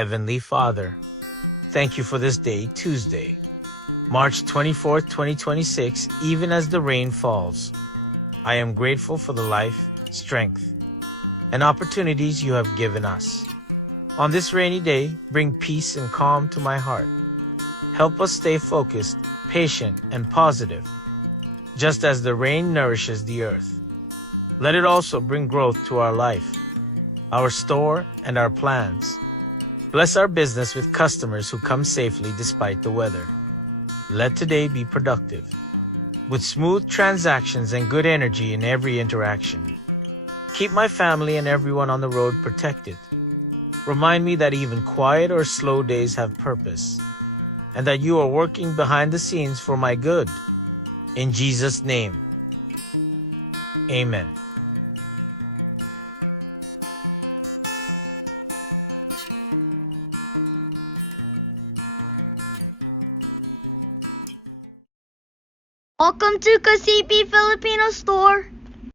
Heavenly Father, thank you for this day, Tuesday, March 24th, 2026, even as the rain falls. I am grateful for the life, strength, and opportunities you have given us. On this rainy day, bring peace and calm to my heart. Help us stay focused, patient, and positive, just as the rain nourishes the earth. Let it also bring growth to our life, our store, and our plans. Bless our business with customers who come safely despite the weather. Let today be productive, with smooth transactions and good energy in every interaction. Keep my family and everyone on the road protected. Remind me that even quiet or slow days have purpose, and that you are working behind the scenes for my good. In Jesus' name, amen. Welcome to Kasipi Filipino Store.